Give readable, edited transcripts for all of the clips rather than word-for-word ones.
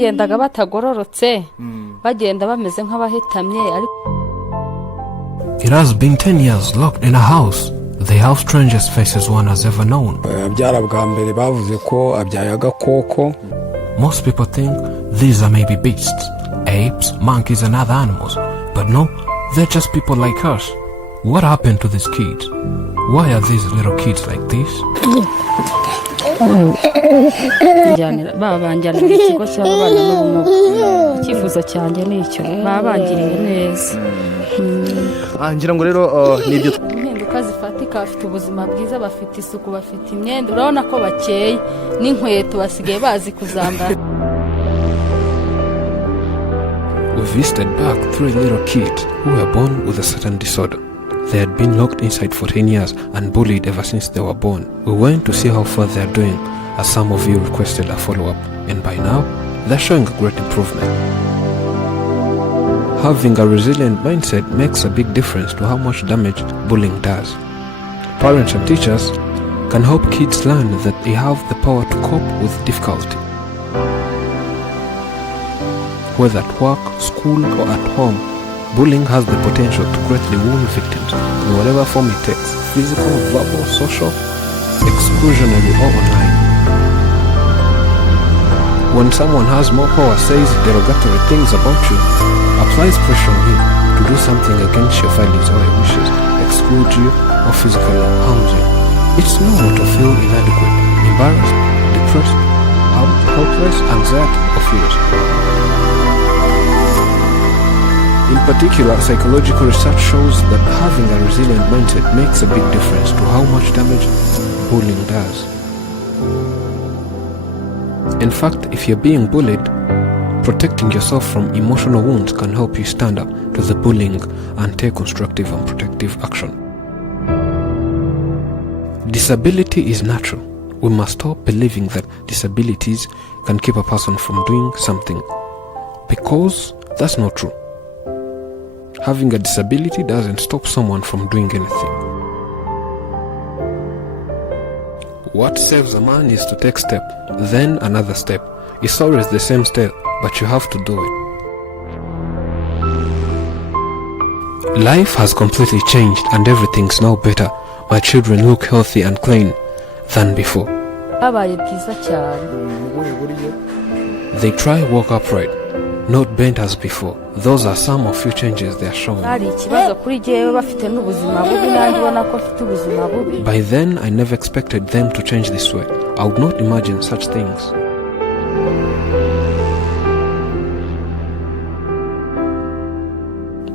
gendaga batagororotse bagenda bameze nk'abahetamye. It has been 10 years locked in a house, the house strangest faces one has ever known. Abyara bwa mbere bavuze ko abyaye agakoko. Most people think these are maybe beasts, apes, monkeys and other animals, but no, they're just people like us. What happened to these kids? Why are these little kids like this? Ikigo cy'abana n'ubumuga. Icyifuzo cyanjye ni icyo babangiriye neza. Ngira ngo rero nibyo impinduka zifatika, bafite ubuzima bwiza, bafite isuku, bafite imyenda, urabona ko bakeye n'inkweto basigaye bazi kuzambara. We visited back 3 little kids who were born with a certain disorder. They had been locked inside for 10 years and bullied ever since they were born. We went to see how far they are doing, as some of you requested a follow-up, and by now, they're showing a great improvement. Having a resilient mindset makes a big difference to how much damage bullying does. Parents and teachers can help kids learn that they have the power to cope with difficulty. Whether at work, school, or at home, bullying has the potential to greatly wound victims in whatever form it takes: physical, verbal, social, exclusionary, or online. When someone has more power, says derogatory things about you, applies pressure on you to do something against your values or your wishes, excludes you, or physically harms you, it's normal to feel inadequate, embarrassed, depressed, helpless, anxiety, or fears. In particular, psychological research shows that having a resilient mindset makes a big difference to how much damage bullying does. In fact, if you're being bullied, protecting yourself from emotional wounds can help you stand up to the bullying and take constructive and protective action. Disability is natural. We must stop believing that disabilities can keep a person from doing something, because that's not true. Having a disability doesn't stop someone from doing anything. What saves a man is to take step, then another step. It's always the same step, but you have to do it. Life has completely changed and everything's now better. My children look healthy and clean than before. They try walk upright, not bent as before. Those are some of few changes they are showing. By then, I never expected them to change this way. I would not imagine such things.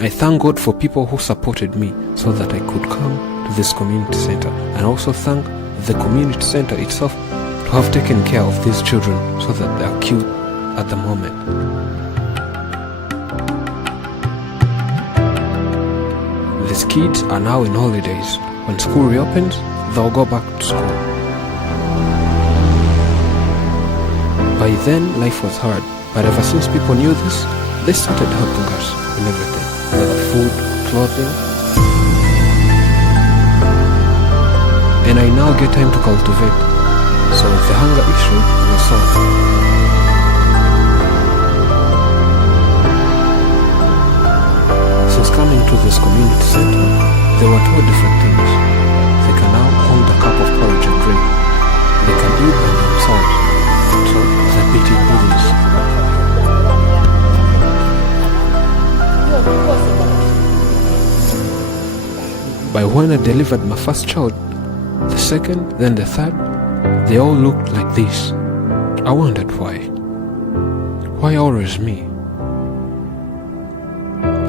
I thank God for people who supported me so that I could come to this community center, and also thank the community center itself to have taken care of these children so that they are cute at the moment. These kids are now in holidays. When school reopens, they'll go back to school. By then, life was hard, but ever since people knew this, they started helping us in everything, whether food, clothing. And I now get time to cultivate, so the hunger issue was solved. Since coming to this community center, there were 2 different things. They can now hold a cup of porridge and drink. They can eat by themselves. So they're beating bullies. By when I delivered my first child, the second, then the third, they all looked like this. I wondered why. Why always me?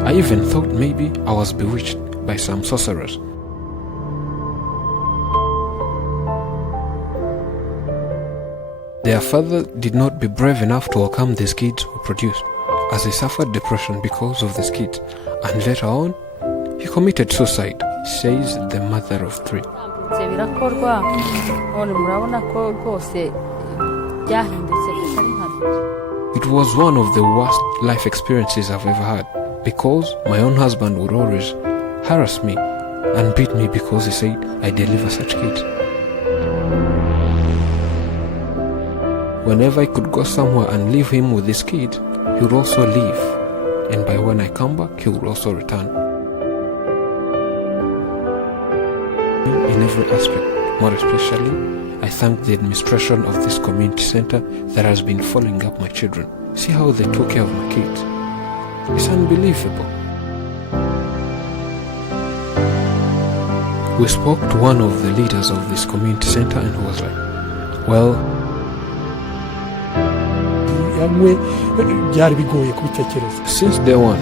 I even thought maybe I was bewitched by some sorcerers. Their father did not be brave enough to welcome these kids who produced, as he suffered depression because of these kids, and later on, he committed suicide, says the mother of 3. It was one of the worst life experiences I've ever had, because my own husband would always harass me and beat me because he said I deliver such kids. Whenever I could go somewhere and leave him with his kids, he would also leave. And by when I come back, he would also return. In every aspect, more especially, I thank the administration of this community center that has been following up my children. See how they took care of my kids. It's unbelievable. We spoke to one of the leaders of this community center and he was like, well, since day one,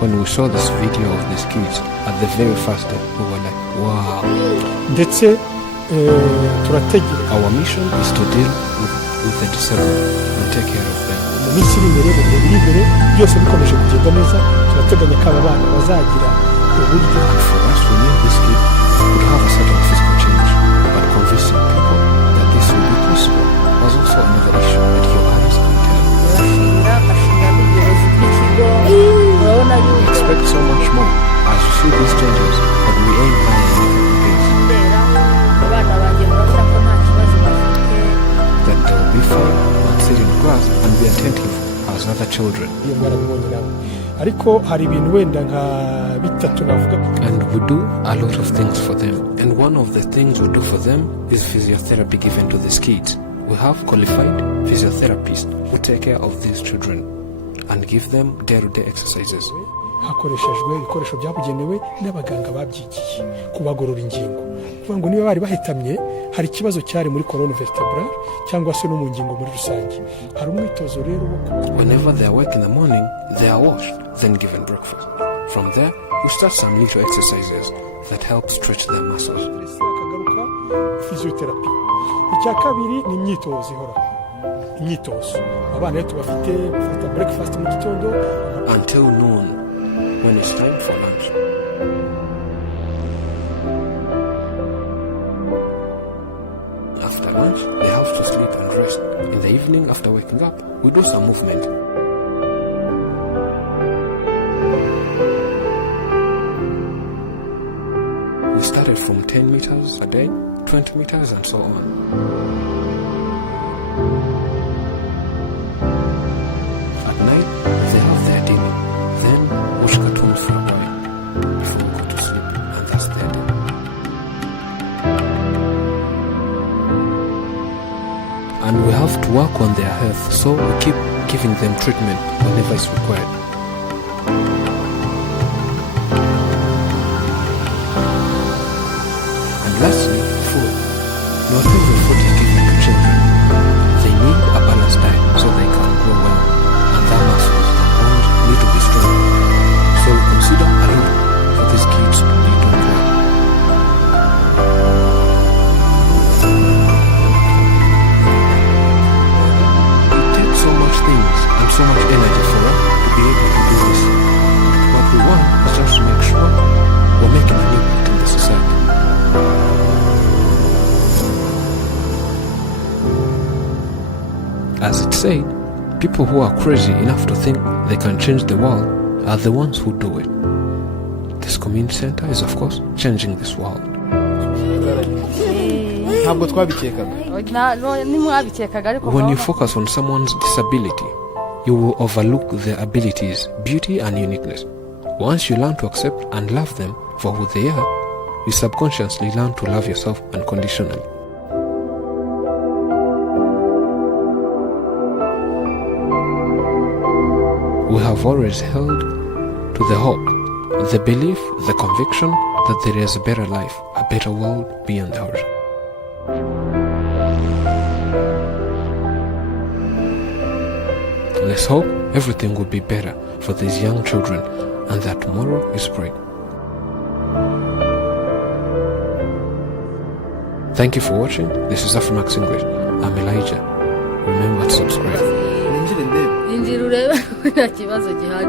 when we saw this video of these kids at the very first day, we were like, wow. Our mission is to deal with the disabled and take care of them. And for us, we need this kid would have a certain physical change, but convincing people that this will be possible was also another issue that your eyes can tell. We expect so much more as you see these changes, but we aim higher in different ways. That they will be fine and sit in class and be attentive as other children. And we do a lot of things for them. And one of the things we do for them is physiotherapy given to these kids. We have qualified physiotherapists who take care of these children and give them day-to-day exercises. hakoreshejwe ibikoresho byabugenewe n'abaganga babyigiye kubagorora ingingo. Kuvuga ngo niba bari bahitamye hari ikibazo cyari muri colonne vertebrale cyangwa se no mu ngingo muri rusange. Hari umwitozo rero wo whenever they awake in the morning, they are washed, then given breakfast. From there, we start some little exercises that help stretch their muscles. Akagaruka physiotherapy. Icya kabiri ni imyitozo ihoraho. Imyitozo abana rero bafite breakfast mu gitondo until noon when it's time for lunch. After lunch, they have to sleep and rest. In the evening, after waking up, we do some movement. We started from 10 meters a day, 20 meters and so on. At night, they have their dinner, then watch cartoons for a while before we go to sleep, and that's their day. And we have to work on their health, so we keep giving them treatment whenever it's required. And lastly, food. Not every food is given to children. They need a balanced diet so they can grow well, and their muscles and bones need to be strong. So we consider a lot for these kids to be doing well. It takes so much things and so much energy for us to be able to do this. What we want is just to make sure we're making an impact in the society. As it said, people who are crazy enough to think they can change the world are the ones who do it. This community center is, of course, changing this world. When you focus on someone's disability, you will overlook their abilities, beauty, and uniqueness. Once you learn to accept and love them for who they are, you subconsciously learn to love yourself unconditionally. We have always held to the hope, the belief, the conviction that there is a better life, a better world beyond ours. Let's hope everything will be better for these young children and that tomorrow is bright. Thank you for watching. This is Afromax English. I'm Elijah. Remember to subscribe. injira urebe nta kibazo gihari.